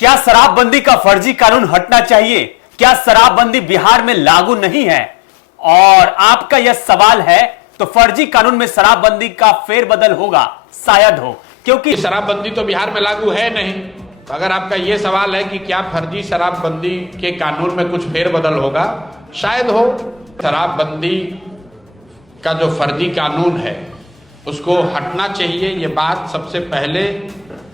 क्या शराबबंदी का फर्जी कानून हटना चाहिए? क्या शराबबंदी बिहार में लागू नहीं है? और आपका यह सवाल है तो फर्जी कानून में शराबबंदी का फेरबदल होगा, शायद हो, क्योंकि शराबबंदी तो बिहार में लागू है नहीं। तो अगर आपका यह सवाल है कि क्या फर्जी शराबबंदी के कानून में कुछ फेरबदल होगा, शायद हो। शराबबंदी का जो फर्जी कानून है उसको हटना चाहिए, ये बात सबसे पहले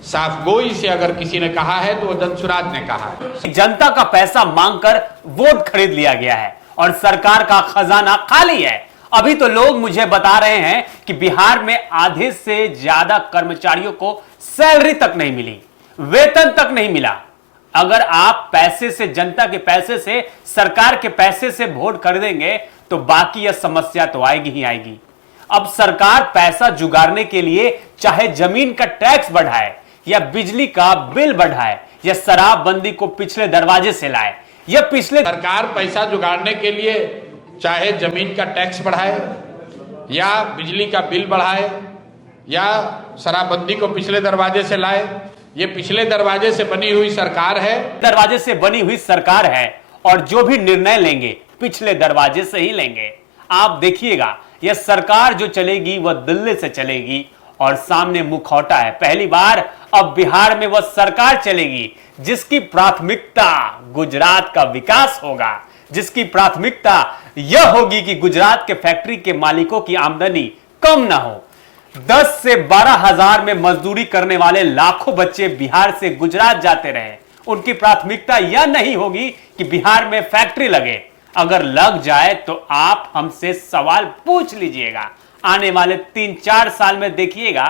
साफगोई से अगर किसी ने कहा है तो वो धनसुराज ने कहा है। जनता का पैसा मांगकर वोट खरीद लिया गया है और सरकार का खजाना खाली है। अभी तो लोग मुझे बता रहे हैं कि बिहार में आधे से ज्यादा कर्मचारियों को सैलरी तक नहीं मिली, वेतन तक नहीं मिला। अगर आप पैसे से, जनता के पैसे से, सरकार के पैसे से वोट खरीदेंगे तो बाकी यह समस्या तो आएगी ही आएगी। अब सरकार पैसा जुगाड़ने के लिए चाहे जमीन का टैक्स बढ़ाए या बिजली का बिल बढ़ाए या शराबबंदी को पिछले दरवाजे से लाए या पिछले सरकार पैसा जुगाड़ने के लिए चाहे जमीन का टैक्स बढ़ाए या बिजली का बिल बढ़ाए या शराबबंदी को पिछले दरवाजे से लाए, ये पिछले दरवाजे से बनी हुई सरकार है। दरवाजे से बनी हुई सरकार है और जो भी निर्णय लेंगे पिछले दरवाजे से ही लेंगे। आप देखिएगा यह सरकार जो चलेगी वह दिल्ली से चलेगी और सामने मुखौटा है। पहली बार अब बिहार में वह सरकार चलेगी जिसकी प्राथमिकता गुजरात का विकास होगा, जिसकी प्राथमिकता यह होगी कि गुजरात के फैक्ट्री के मालिकों की आमदनी कम ना हो। 10 से 12 हजार में मजदूरी करने वाले लाखों बच्चे बिहार से गुजरात जाते रहे। उनकी प्राथमिकता यह नहीं होगी कि बिहार में फैक्ट्री लगे। अगर लग जाए तो आप हमसे सवाल पूछ लीजिएगा। आने वाले 3-4 साल में देखिएगा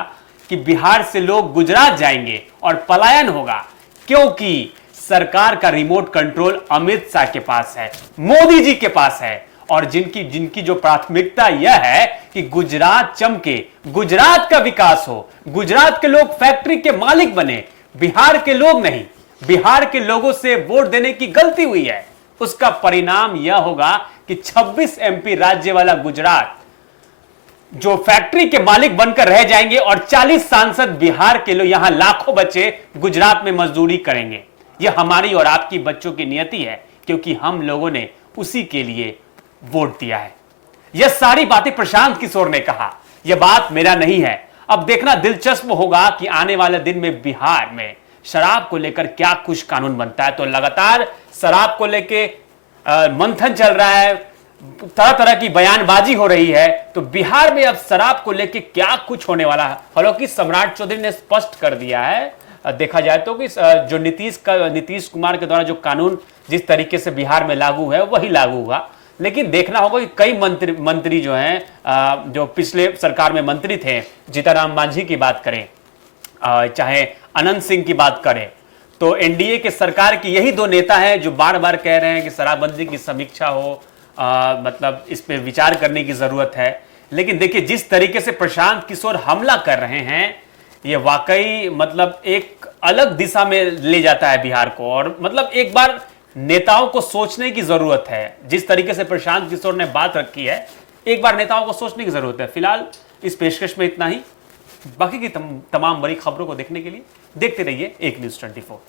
कि बिहार से लोग गुजरात जाएंगे और पलायन होगा, क्योंकि सरकार का रिमोट कंट्रोल अमित शाह के पास है, मोदी जी के पास है। और जिनकी जो प्राथमिकता यह है कि गुजरात चमके, गुजरात का विकास हो, गुजरात के लोग फैक्ट्री के मालिक बने, बिहार के लोग नहीं। बिहार के लोगों से वोट देने की गलती हुई है, उसका परिणाम यह होगा कि 26 एमपी राज्य वाला गुजरात जो फैक्ट्री के मालिक बनकर रह जाएंगे और 40 सांसद बिहार के लोग, यहां लाखों बच्चे गुजरात में मजदूरी करेंगे। यह हमारी और आपकी बच्चों की नियति है, क्योंकि हम लोगों ने उसी के लिए वोट दिया है। यह सारी बातें प्रशांत किशोर ने कहा, यह बात मेरा नहीं है। अब देखना दिलचस्प होगा कि आने वाले दिन में बिहार में शराब को लेकर क्या कुछ कानून बनता है। तो लगातार शराब को लेकर मंथन चल रहा है, तरह तरह की बयानबाजी हो रही है, तो बिहार में अब शराब को लेकर क्या कुछ होने वाला है। हालांकि सम्राट चौधरी ने स्पष्ट कर दिया है, देखा जाए तो कि जो नीतीश कुमार के द्वारा जो कानून जिस तरीके से बिहार में लागू है वही लागू होगा। लेकिन देखना होगा कि कई मंत्री जो हैं, जो पिछले सरकार में मंत्री थे, जीतनराम मांझी की बात करें, चाहे अनंत सिंह की बात करें, तो एनडीए के सरकार के यही 2 नेता हैं जो बार बार कह रहे हैं कि शराबबंदी की समीक्षा हो, मतलब इस पे विचार करने की जरूरत है। लेकिन देखिए जिस तरीके से प्रशांत किशोर हमला कर रहे हैं, ये वाकई मतलब एक अलग दिशा में ले जाता है बिहार को। और मतलब एक बार नेताओं को सोचने की जरूरत है। जिस तरीके से प्रशांत किशोर ने बात रखी है, एक बार नेताओं को सोचने की जरूरत है। फिलहाल इस पेशकश में इतना ही। बाकी की तमाम बड़ी खबरों को देखने के लिए देखते रहिए एक न्यूज़ 24।